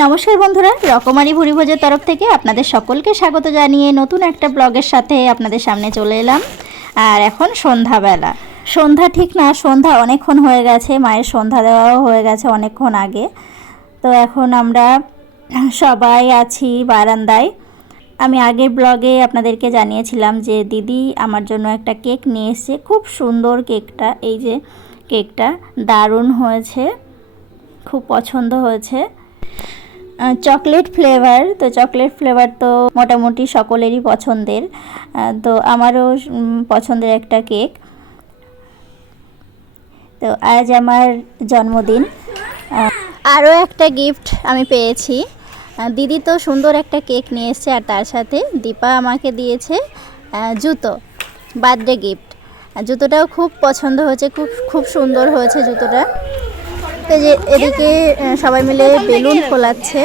নমস্কার বন্ধুরা, রকমারি ভুরিভোজের তরফ থেকে আপনাদের সকলকে স্বাগত জানিয়ে নতুন একটা ব্লগের সাথে আপনাদের সামনে চলে এলাম। আর এখন সন্ধ্যাবেলা, সন্ধ্যা ঠিক না, সন্ধ্যা অনেকক্ষণ হয়ে গেছে, মায়ের সন্ধ্যা দেওয়াও হয়ে গেছে অনেকক্ষণ আগে। তো এখন আমরা সবাই আছি বারান্দায়। আমি আগের ব্লগে আপনাদেরকে জানিয়েছিলাম যে দিদি আমার জন্য একটা কেক নিয়ে এসেছে, খুব সুন্দর কেকটা। এই যে কেকটা দারুণ হয়েছে, খুব পছন্দ হয়েছে। চকলেট ফ্লেভার, তো চকলেট ফ্লেভার তো মোটামুটি সকলেরই পছন্দের, তো আমারও পছন্দের একটা কেক। তো আজ আমার জন্মদিন, আরও একটা গিফট আমি পেয়েছি। দিদি তো সুন্দর একটা কেক নিয়ে এসেছে, আর তার সাথে দীপা আমাকে দিয়েছে জুতো, বার্থডে গিফট। জুতোটাও খুব পছন্দ হয়েছে, খুব সুন্দর হয়েছে জুতোটা। তো যে এদিকে সবাই মিলে বেলুন ফোলাচ্ছে।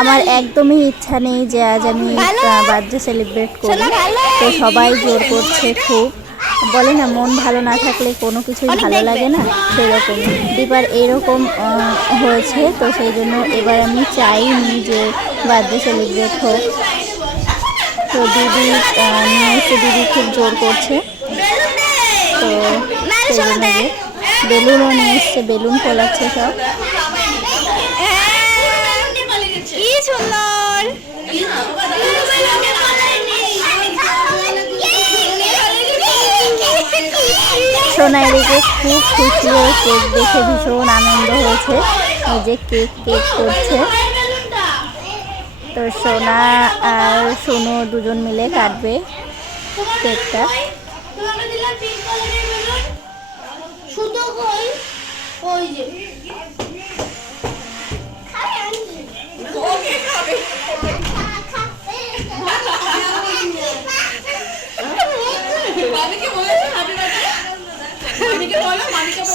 আমার একদমই ইচ্ছা নেই যে আজ আমি বার্থডে সেলিব্রেট করি, তো সবাই জোর করছে খুব। বলে না, মন ভালো না থাকলে কোনো কিছুই ভালো লাগে না, সেরকম দীপার এরকম হয়েছে। তো সেই জন্য এবার আমি চাইনি যে বার্থডে সেলিব্রেট হোক। তো দিদি নিয়ে এসে দিদি খুব জোর করছে, তো সেই জন্য বেলুনও নিয়ে এসছে, বেলুন ফোলাচ্ছে সব। কি সুন্দর! সোনা এদিকে খুব খুশি হয়ে কেক দেখে ভীষণ আনন্দ হয়েছে, এই যে কেক করছে। তো সোনা আর সোনু দুজন মিলে কাটবে কেকটা।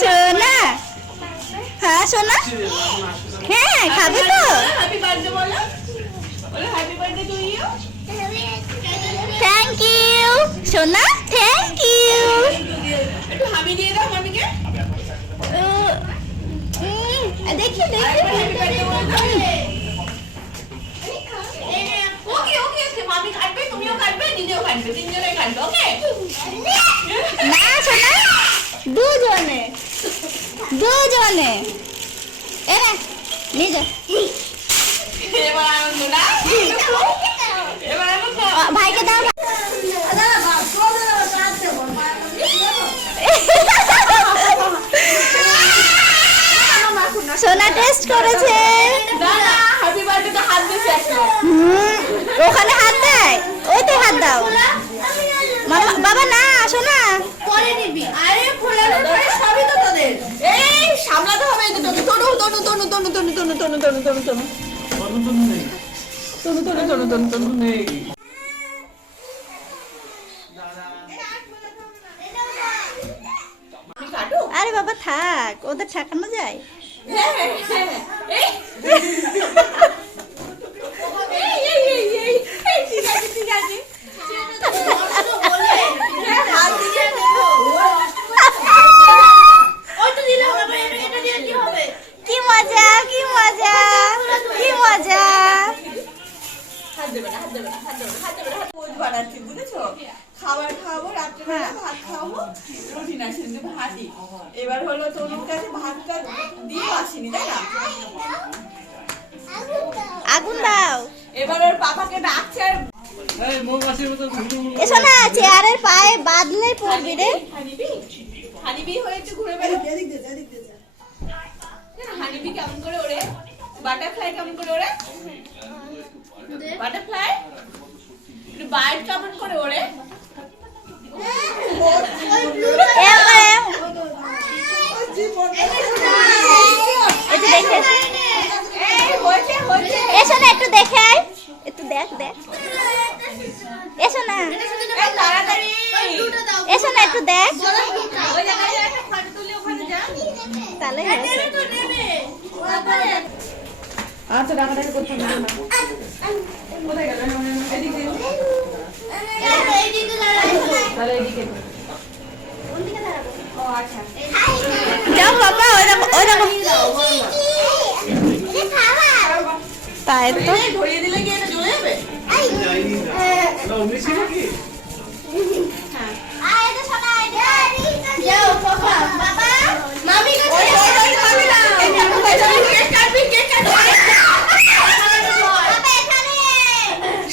সোনা, হ্যাঁ সোনা, হ্যাঁ খাবে তো। থ্যাংক ইউ সোনা, থ্যাংক ইউ। দেখি না সোনা, দুজনে নিজে ভাইকে দাও। সোনা টেস্ট করেছে, ওখানে হাত দেয়, ওইতে হাত দাও। বাবা না, সোনা পরে নিবি। আরে ফোলানোর পরে সবই তো তোদের, এই সামলাতে হবে। এই তো তনু তনু তনু তনু তনু তনু তনু তনু তনু তনু তনু তনু তনু তনু তনু নেই। আরে বাবা থাক, ওদের ঠেকানো যায়। কি মজা, কি মজা, কি মজা। খাবার খাওয়াবো, রাত্রেবেলা ভাত খাওয়াবো, রুটি না সেদিন ভাতই। এবার হলো তনুর কাছে ভাতটা দিয়ে আসিনি, তাই না? আগুন দাও। এবার ওর পাপাকে ডাকছে, এসো না, চেয়ারের পায়ে বাঁধলে পড়বি রে। হানিবি হয়েছে ঘুরে বেড়া। হানিবি কেমন করে ওরে? বাটারফ্লাই কেমন করে ওরে? বাটারফ্লাই বার্ড কেমন করে ওরে? এসো না, একটু দেখে আয়, একটু দেখ। এসো না, তাড়াতাড়ি এসো না, একটু দেখ। তাহলে আচ্ছা ডাকাডাকি করতে হবে না। কোথায় গেল? এদিকে তাহলে এদিকে যাও বাবা, ওই দেখো তাই তো ধরিয়ে দিলে কি এটা জ্বলে যাবে?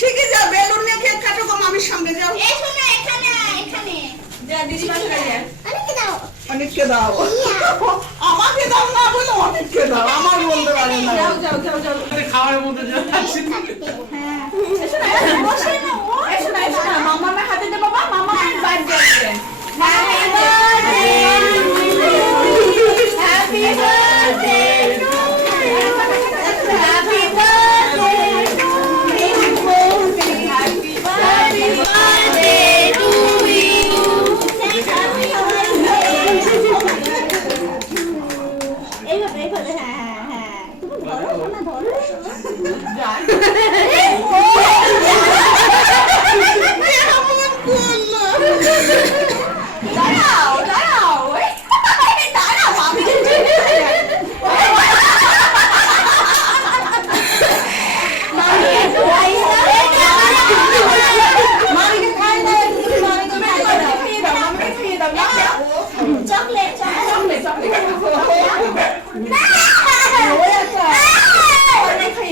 শিখে যাও, বেলুন নিয়ে কেক কাটো গো মামির সঙ্গে যাও। যা দিদি পাশে যা। অনেককে দাও। আমাকে দাও না বলে অনেককে দাও, আমার বলতে পারে না। যাও যাও যাও যাও। খাওয়ার মতো জল আছে। এসো না, বসে না। এসো না, এসো না। মামার হাতে দে বাবা, মামার বার্থডে আছে। Happy birthday happy birthday happy birthday to you. এইভাবে হ্যাঁ হ্যাঁ তুমি ধরো না, ধরো দাঁড়াও দাঁড়াও দাঁড়াও চকলেট চকলেট চকলেট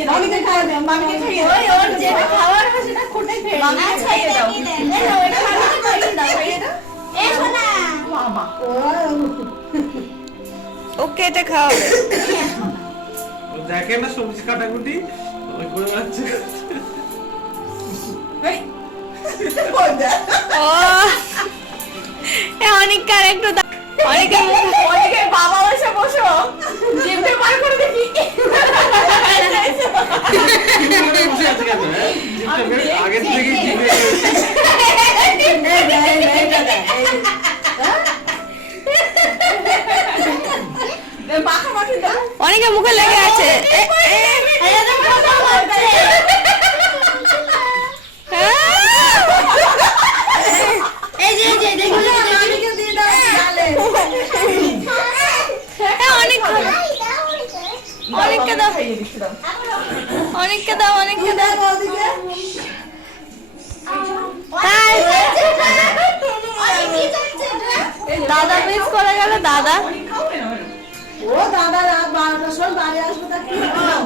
মামিকে খাইয়ে দাও, মামিকে খাইয়ে দাও। ওর যেটা খাওয়ার হবে সেটা খুঁটে খেয়ে নাও। মামিকে খাইয়ে দাও। এটা মামিকে খাইয়ে দাও, খাইয়ে দাও। এসো না বাবা। ওকে এটা খাওয়াবে। দেখে না সবজি কাটাকুটি ওই করে যাচ্ছে। এই ওই দেখ। ও অনেককার একটু অনেকে অনেকে বাবা বসে বসো জিভে বার করে দেখি। বসে আছে কেন? আগে থেকে জিভে মাখামাখি দাও। অনেকে মুখে লেগে আছে। এই যে দেখুন মামিকে দিয়ে দাও ডালে। অনেককে দাও খাইয়ে দিচ্ছি দাও। অনেককে দাও অনেককে দাও। ওদিকে দাদা মিস করে গেল দাদা। ও দাদা রাত 12টার সময় বাড়ি আসবে তা কি খাও?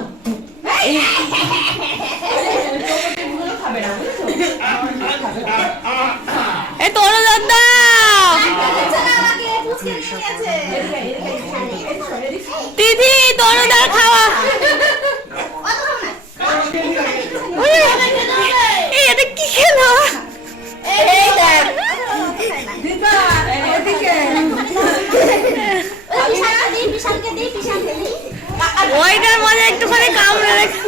খাবে না এই তরু দাদা দিদি তরুদার খাওয়া। এই এটা কি খেলো? ওইটার মধ্যে একটুখানি কামড়ে রেখে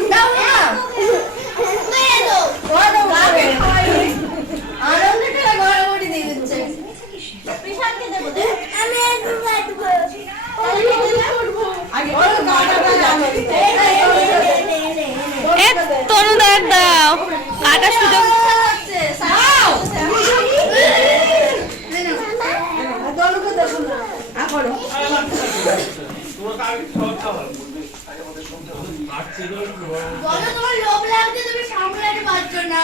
তরুদার দাও কাটার সুযোগ। তোমার লোভ লাগছে তুমি সামলাতে পারছো না।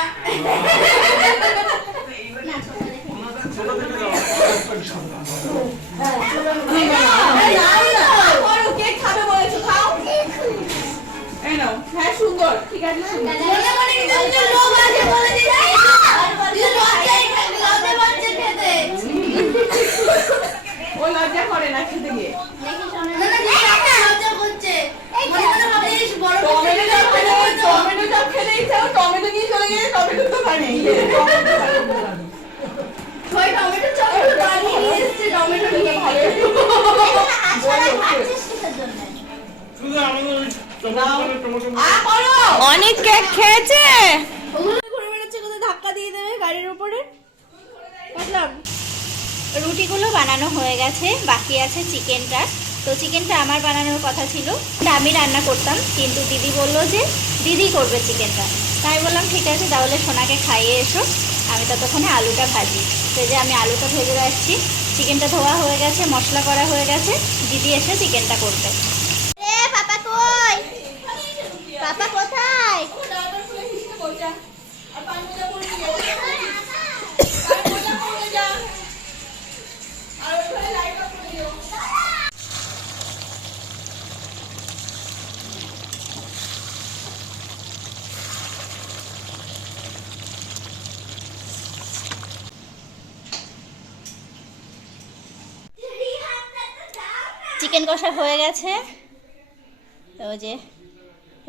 কেক খাবে বলেছো, খাও। এই নাও। হ্যাঁ সুন্দর, ঠিক আছে সুন্দর। মনে মনে কিন্তু তোমার লোভ আছে বলে দিচ্ছি। তুই লজ্জায় খেতে। ও লজ্জা করে না খেতে গিয়ে। না না লজ্জা করছে। মনে মনে ভাবিস বড় টমেটো চপ খেতে ইচ্ছা হলো, টমেটো নিয়ে চলে গেলে টমেটো তো খানে। ছয় টমেটো চপ বানিয়ে নিয়ে এসেছে টমেটো নিয়ে ভালো। শুধু আমাদের ওই টমেটো অনেক কেক খেয়েছে। ঘুরে বেড়াচ্ছে কোথায় ধাক্কা দিয়ে দেবে গাড়ির উপরে। বুঝলাম। রুটিগুলো বানানো হয়ে গেছে, বাকি আছে চিকেনটা। তো চিকেনটা আমার বানানোর কথা ছিল, আমি রান্না করতাম, কিন্তু দিদি বলল যে দিদি করবে চিকেনটা। তাই বললাম ঠিক আছে তাহলে সোনাকে খাইয়ে এসো, আমি ততক্ষণে আলুটা ভাজি। তো যে আমি আলুটা ভেজে রাখছি, চিকেনটা ধোয়া হয়ে গেছে, মশলা করা হয়ে গেছে, দিদি এসে চিকেনটা করবে। পাপা কই? পাপা কোথায়? চিকেন কষা হয়ে গেছে, তো ওই যে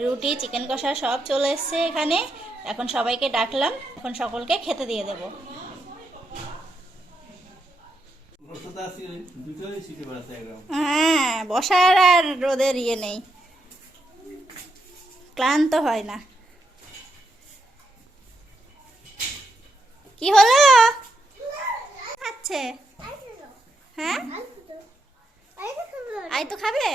রুটি চিকেন কষা সব চলে এসছে এখানে। এখন সবাইকে ডাকলাম, এখন সকলকে খেতে দিয়ে দেব। হ্যাঁ, বসার আর রোদের ইয়ে নেই, ক্লান্ত হয় না। কি হলো খাচ্ছে? হ্যাঁ, আই তো খাবে।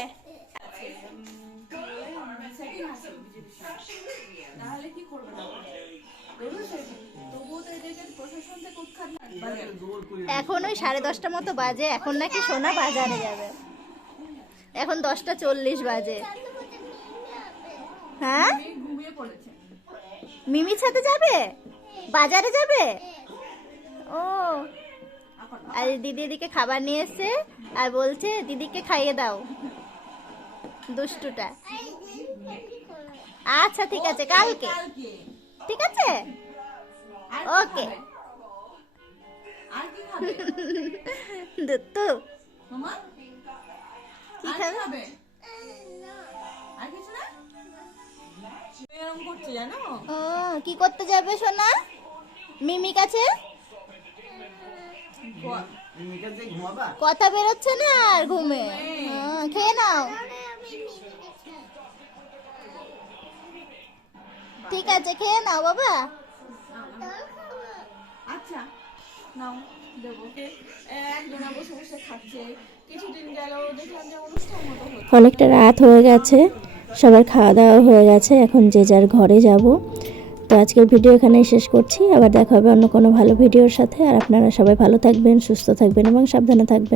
এখন ওই 10:30 মতো বাজে, এখন নাকি সোনা বাজারে যাবে। এখন 10:40 বাজে। হ্যাঁ, মিমির সাথে যাবে, বাজারে যাবে। ও, আর দিদি এদিকে খাবার নিয়ে এসছে আর বলছে দিদিকে খাইয়ে দাও, দুষ্টুটা। আচ্ছা ঠিক আছে, কালকে। ঠিক আছে, ওকে। দুত্তু কি খাবে? ও, কি করতে যাবে সোনা? মিমি কাছে কথা বেরোচ্ছে না আর ঘুমে। খেয়ে নাও। ঠিক আছে, খেয়ে নাও বাবা। আচ্ছা নাও, দেবো। একজনা বসে বসে খাচ্ছে, কিছুদিন গেল দেখলাম যে অনুষ্ঠান মতো হচ্ছে। অনেকটা রাত হয়ে গেছে, সবার খাওয়া দাওয়া হয়ে গেছে, এখন যে যার ঘরে যাব। তো আজকের ভিডিও এখানেই শেষ করছি, আবার দেখা হবে অন্য কোনো ভালো ভিডিওর সাথে। আর আপনারা সবাই ভালো থাকবেন, সুস্থ থাকবেন এবং সাবধানে থাকবেন।